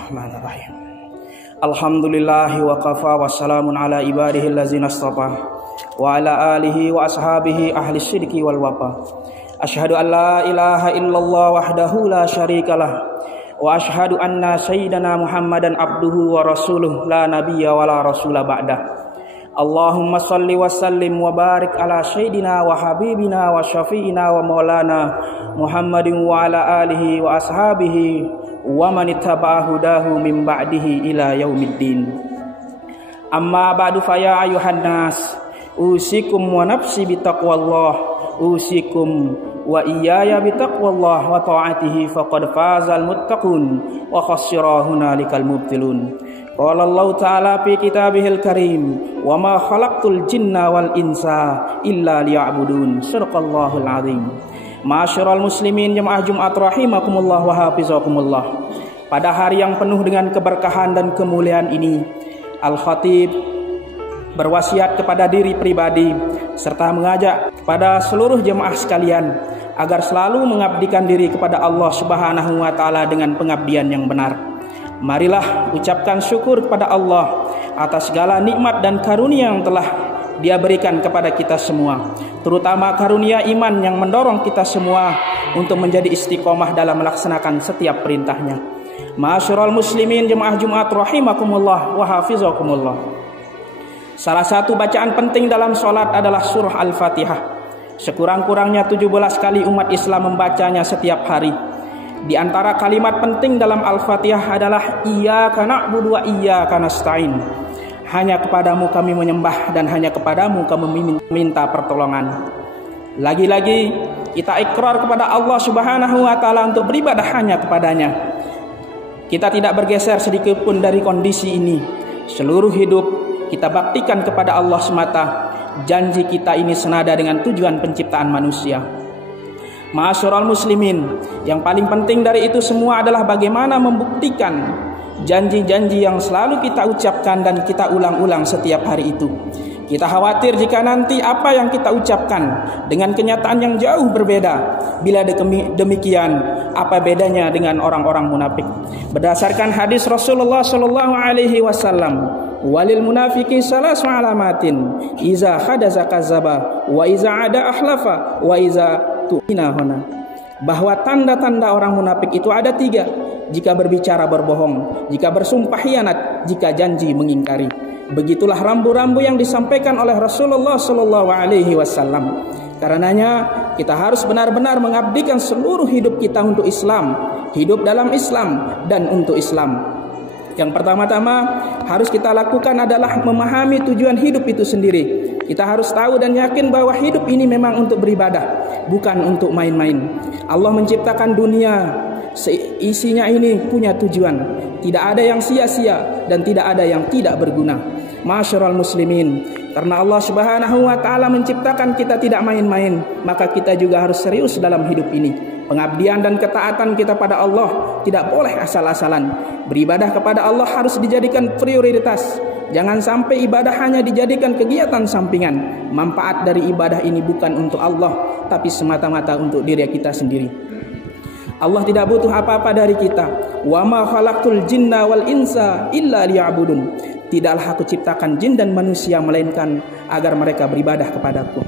Bismillahirrahmanirrahim. Alhamdulillahi wa kafa wa salamun ala ibadihi allazina astafa wa ala alihi wa ashabihi ahli sidqi wal wafa. Asyhadu an la ilaha illallah wahdahu la syarikalah wa asyhadu anna sayyidana Muhammadan abduhu wa rasuluh la nabiyya wa la rasula ba'dah. Allahumma salli wa sallim wa barik ala sayyidina wa habibina wa syafi'ina wa maulana Muhammadin wa ala alihi wa ashabihi wa man ittaba'a hudahu min ba'dihi ila yaumiddin. Amma ba'du fa ya ayuhan nas usikum wa nafsi bitaqwallah usikum wa iyaya bitaqwallah wa ta'atihi faqad fazal muttaqun wa khassira hunalikal mubtilun. Qala Allah ta'ala fi kitabihil karim wa ma khalaqtul jinna wal insa illa liya'budun. Shadaqallahul azim. Ma'asyiral muslimin jemaah Jumat rahimakumullah wa hafizakumullah. Pada hari yang penuh dengan keberkahan dan kemuliaan ini, Al-Khatib berwasiat kepada diri pribadi serta mengajak kepada seluruh jemaah sekalian agar selalu mengabdikan diri kepada Allah Subhanahu wa taala dengan pengabdian yang benar. Marilah ucapkan syukur kepada Allah atas segala nikmat dan karunia yang telah Dia berikan kepada kita semua, terutama karunia iman yang mendorong kita semua untuk menjadi istiqomah dalam melaksanakan setiap perintahnya. Ma'asyiral muslimin jemaah Jumat rahimakumullah wa hafizakumullah. Salah satu bacaan penting dalam sholat adalah surah Al-Fatihah. Sekurang-kurangnya 17 kali umat Islam membacanya setiap hari. Di antara kalimat penting dalam Al-Fatihah adalah iyyaka na'budu wa iyyaka nasta'in. Hanya kepadamu kami menyembah dan hanya kepadamu kami meminta pertolongan. Lagi-lagi kita ikrar kepada Allah Subhanahu wa taala untuk beribadah hanya kepadanya. Kita tidak bergeser sedikit pun dari kondisi ini. Seluruh hidup kita baktikan kepada Allah semata. Janji kita ini senada dengan tujuan penciptaan manusia. Ma'asyiral muslimin, yang paling penting dari itu semua adalah bagaimana membuktikan janji-janji yang selalu kita ucapkan dan kita ulang-ulang setiap hari itu. Kita khawatir jika nanti apa yang kita ucapkan dengan kenyataan yang jauh berbeda. Bila demikian, apa bedanya dengan orang-orang munafik? Berdasarkan hadis Rasulullah sallallahu alaihi wasallam, walil munafiki salasu alamatin iza hadatsa kadzaba wa iza ada ahlafa wa iza tu'ina hona. Bahwa tanda-tanda orang munafik itu ada 3. Jika berbicara berbohong, jika bersumpah khianat, jika janji mengingkari. Begitulah rambu-rambu yang disampaikan oleh Rasulullah sallallahu alaihi wasallam. Karenanya kita harus benar-benar mengabdikan seluruh hidup kita untuk Islam, hidup dalam Islam dan untuk Islam. Yang pertama-tama harus kita lakukan adalah memahami tujuan hidup itu sendiri. Kita harus tahu dan yakin bahwa hidup ini memang untuk beribadah, bukan untuk main-main. Allah menciptakan dunia, isinya ini punya tujuan. Tidak ada yang sia-sia dan tidak ada yang tidak berguna. Ma'asyiral muslimin, karena Allah Subhanahu wa taala menciptakan kita tidak main-main, maka kita juga harus serius dalam hidup ini. Pengabdian dan ketaatan kita pada Allah tidak boleh asal-asalan. Beribadah kepada Allah harus dijadikan prioritas. Jangan sampai ibadah hanya dijadikan kegiatan sampingan. Manfaat dari ibadah ini bukan untuk Allah, tapi semata-mata untuk diri kita sendiri. Allah tidak butuh apa-apa dari kita. Wa ma khalaqtul jinna wal insa illa liya'budun. Tidaklah aku ciptakan jin dan manusia melainkan agar mereka beribadah kepadaku.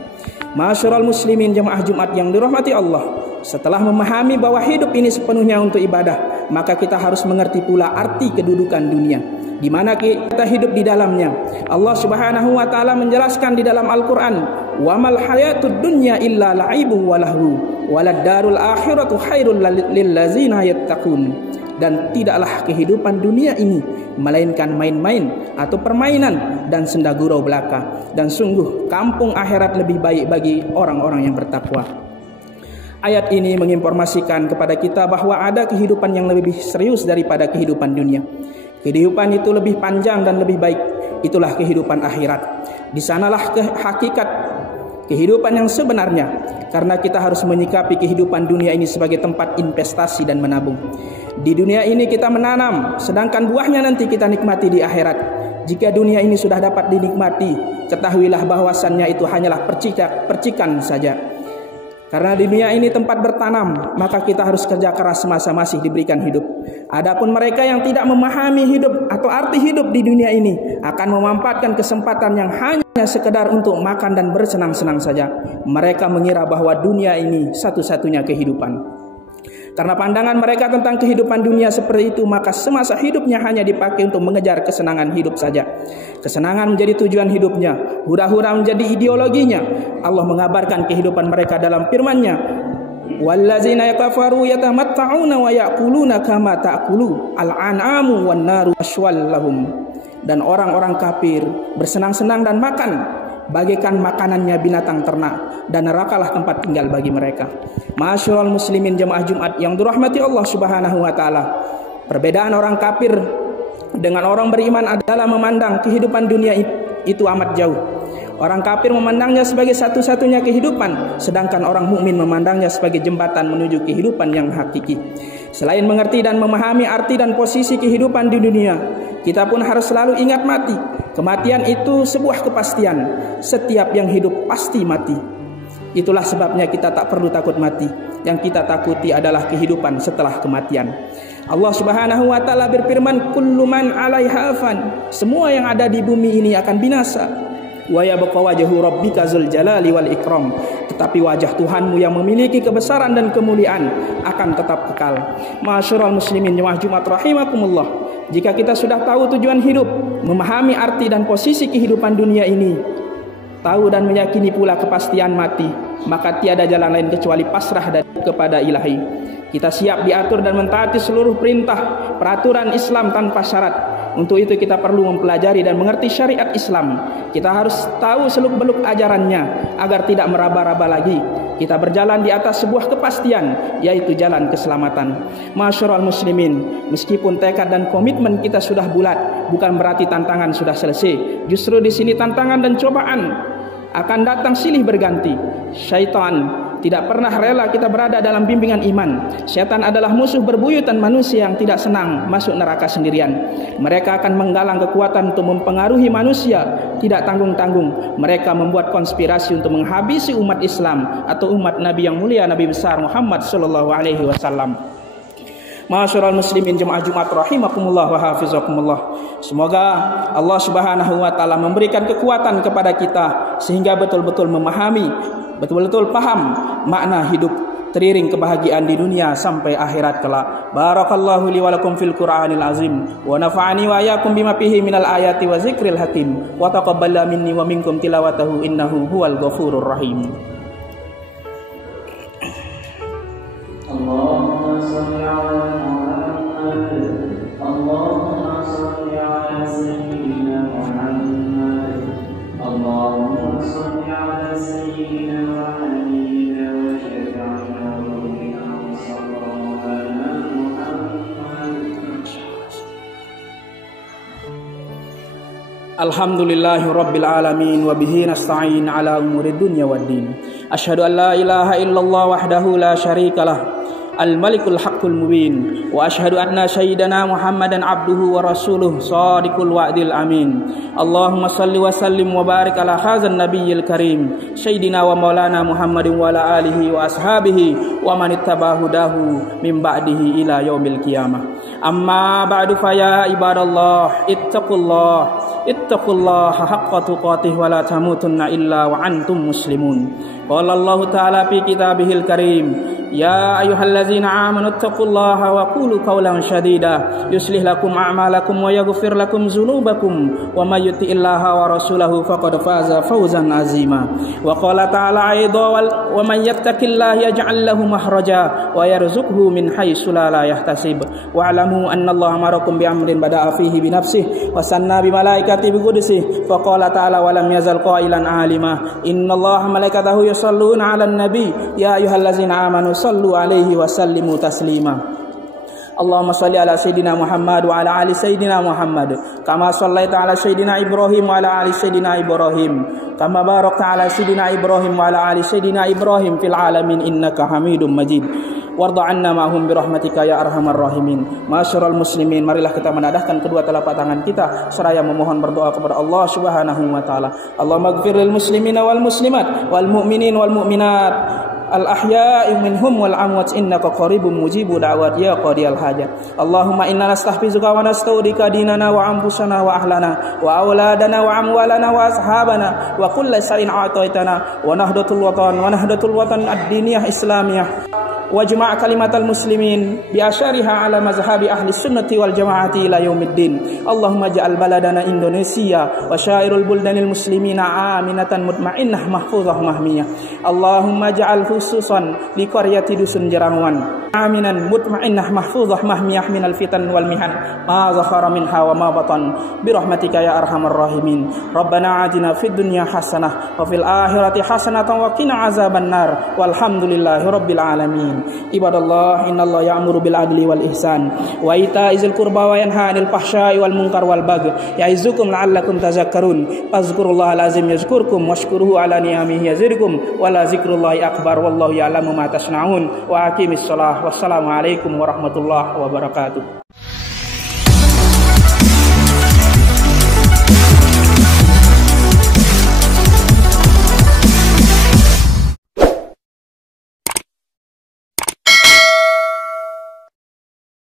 Ma'asyiral muslimin jemaah Jumat yang dirahmati Allah. Setelah memahami bahwa hidup ini sepenuhnya untuk ibadah, maka kita harus mengerti pula arti kedudukan dunia, di mana kita hidup di dalamnya. Allah Subhanahu wa taala menjelaskan di dalam Al-Qur'an, "Wa mal hayatud dunya illa la'ibun wa lahu, walad darul akhiratu khairul lil ladzina yattaqun." Dan tidaklah kehidupan dunia ini melainkan main-main atau permainan dan senda gurau belaka, dan sungguh kampung akhirat lebih baik bagi orang-orang yang bertakwa. Ayat ini menginformasikan kepada kita bahwa ada kehidupan yang lebih serius daripada kehidupan dunia. Kehidupan itu lebih panjang dan lebih baik. Itulah kehidupan akhirat. Di sanalah hakikat kehidupan yang sebenarnya. Karena kita harus menyikapi kehidupan dunia ini sebagai tempat investasi dan menabung. Di dunia ini kita menanam, sedangkan buahnya nanti kita nikmati di akhirat. Jika dunia ini sudah dapat dinikmati, ketahuilah bahwasannya itu hanyalah percikan saja. Karena di dunia ini tempat bertanam, maka kita harus kerja keras semasa masih diberikan hidup. Adapun mereka yang tidak memahami hidup atau arti hidup di dunia ini akan memanfaatkan kesempatan yang hanya sekedar untuk makan dan bersenang-senang saja. Mereka mengira bahwa dunia ini satu-satunya kehidupan. Karena pandangan mereka tentang kehidupan dunia seperti itu, maka semasa hidupnya hanya dipakai untuk mengejar kesenangan hidup saja. Kesenangan menjadi tujuan hidupnya, hura-hura menjadi ideologinya. Allah mengabarkan kehidupan mereka dalam firman-Nya, "Wallazina kafaru yatamatta'una wa ya'kuluna kama ta'kulu al-an'amu wan naru ashwal lahum." Dan orang-orang kafir bersenang-senang dan makan bagaikan makanannya binatang ternak, dan nerakalah tempat tinggal bagi mereka. Ma'asyiral muslimin jemaah Jumat yang dirahmati Allah Subhanahu wa taala. Perbedaan orang kafir dengan orang beriman adalah memandang kehidupan dunia itu amat jauh. Orang kafir memandangnya sebagai satu-satunya kehidupan, sedangkan orang mukmin memandangnya sebagai jembatan menuju kehidupan yang hakiki. Selain mengerti dan memahami arti dan posisi kehidupan di dunia, kita pun harus selalu ingat mati. Kematian itu sebuah kepastian. Setiap yang hidup pasti mati. Itulah sebabnya kita tak perlu takut mati. Yang kita takuti adalah kehidupan setelah kematian. Allah Subhanahu wa taala berfirman, "Kullu man 'alaiha fan." Semua yang ada di bumi ini akan binasa. Wa yabqa wajhu rabbika dzul jalali wal ikram. Tetapi wajah Tuhanmu yang memiliki kebesaran dan kemuliaan akan tetap kekal. Ma'asyiral muslimin jemaah Jumat rahimakumullah. Jika kita sudah tahu tujuan hidup, memahami arti dan posisi kehidupan dunia ini, tahu dan meyakini pula kepastian mati, maka tiada jalan lain kecuali pasrah kepada Ilahi. Kita siap diatur dan mentaati seluruh perintah, peraturan Islam tanpa syarat. Untuk itu kita perlu mempelajari dan mengerti syariat Islam. Kita harus tahu seluk-beluk ajarannya agar tidak meraba-raba lagi. Kita berjalan di atas sebuah kepastian, yaitu jalan keselamatan. Ma'asyiral muslimin, meskipun tekad dan komitmen kita sudah bulat, bukan berarti tantangan sudah selesai. Justru di sini tantangan dan cobaan akan datang silih berganti. Syaitan tidak pernah rela kita berada dalam bimbingan iman. Syaitan adalah musuh berbuyutan manusia yang tidak senang masuk neraka sendirian. Mereka akan menggalang kekuatan untuk mempengaruhi manusia, tidak tanggung-tanggung. Mereka membuat konspirasi untuk menghabisi umat Islam atau umat Nabi yang mulia, Nabi besar Muhammad sallallahu alaihi wasallam. Ma'asyiral muslimin jemaah Jumat rahimakumullah wa hafizakumullah. Semoga Allah Subhanahu wa taala memberikan kekuatan kepada kita sehingga betul-betul memahami, betul-betul paham makna hidup, teriring kebahagiaan di dunia sampai akhirat kelak. Barakallahu li wa lakum fil Qur'anil azim wa nafa'ani wa iyyakum bima fihi minal ayati wa zikril hakim wa taqabbala minni wa minkum tilawatahu innahu huwal ghafurur rahim. Allahumma shalli ala Muhammad, Allahumma shalli ala sayyidina Muhammad, Allahumma shalli ala sayyidina Muhammad. Alhamdulillahi rabbil alamin wa bihi nasta'in ala umuri dunya waddin. Asyhadu an la ilaha illallah wahdahu la syarikalah al-malikul haqqul mubin wa asyhadu anna sayyidana Muhammadan abduhu wa rasuluh shadiqul wa'dil amin. Allahumma salli wa sallim wa barik ala hadzal nabiyyil karim sayyidina wa maulana Muhammadin wa ala alihi wa ashabihi wa man ittaba'a hudahu min ba'dihi ila yaumil qiyamah. Amma ba'du fa ya ibadallah ittaqullaha haqqa tuqatih wa la tamutunna illa wa antum muslimun. Qala Allah ta'ala fi kitabihil karim, ya ayyuhallazina amanu ittaqullaha wa qulu qawlan sadida yuslih lakum a'malakum wa yaghfir lakum dzunubakum wa may yuti'illaha wa rasulahu faqad faza fawzan azima. Wa qala ta'ala aidan, wa man yattaqillaha yaj'al lahu makhraja wa yarzuqhu min haitsu la yahtasib. Wa'lamu anna Allaha amarakum bi amrin bada'a fihi bi nafsihi wa sanna bi malaikati bi qudsihi. Fa qala ta'ala wa lam yazal qailan alima innallaha malaikatahu yusalluna 'alan nabi ya ayyuhallazina amanu sallu alaihi wa sallimu taslima. Allahumma salli ala sayyidina Muhammad wa ala ali sayyidina Muhammad kama sallaita ala sayyidina Ibrahim wa ala ali sayyidina Ibrahim kama barakta ala sayyidina Ibrahim wa ala ali sayyidina Ibrahim fil alamin innaka Hamidum Majid. Warda anna ma'hum birahmatika ya arhamar rahimin. Ma'asyiral muslimin, marilah kita menadahkan kedua telapak tangan kita seraya memohon berdoa kepada Allah Subhanahu wa taala. Allahumma ighfir lil muslimina wal muslimat wal mu'minin wal mu'minat al-ahya'i minhum wal amwat innaka qaribun mujibu da'wat ya qadiyal hajat. Allahumma inna nastahfizuka wa nastaudika dinana wa anfusana wa ahlana wa auladana wa amwalana wa ashabana wa kulla shay'in a'taitana wa nahdatul watan ad-diniyah islamiyah. Wajma' kalimatal muslimin bi asyariha ala mazhabi ahli sunnati wal jamaati ila yaumiddin. Allahumma ja'al baladana Indonesia wa syairul buldanil muslimina aminatan mutmainnah mahfuzah mahmiyah. Allahumma ja'al khususan li qaryati dusun Jeranguan aminan mutmainnah mahfuzah mahmiyah minal fitan wal mihan ma zahara minha wa ma batan bi rahmatika ya arhamar rahimin. Rabbana atina fid dunya hasanah wa fil akhirati hasanatan wa qina azabannar walhamdulillahi rabbil alamin. Ibadallah, innallaha ya'muru bil adli wal ihsan wa ita'izil qurba wa yanha 'anil fahsya'i wal munkar wal baghi ya'izukum la'allakum tazakkarun. Fazkurullahal azim yazkurkum washkuruhu ala ni'amihi yazidkum wa la zikrullahi akbar wallahu ya'lamu ma tasna'un. Wa aqimis shalah. Wassalamu alaikum warahmatullahi wabarakatuh.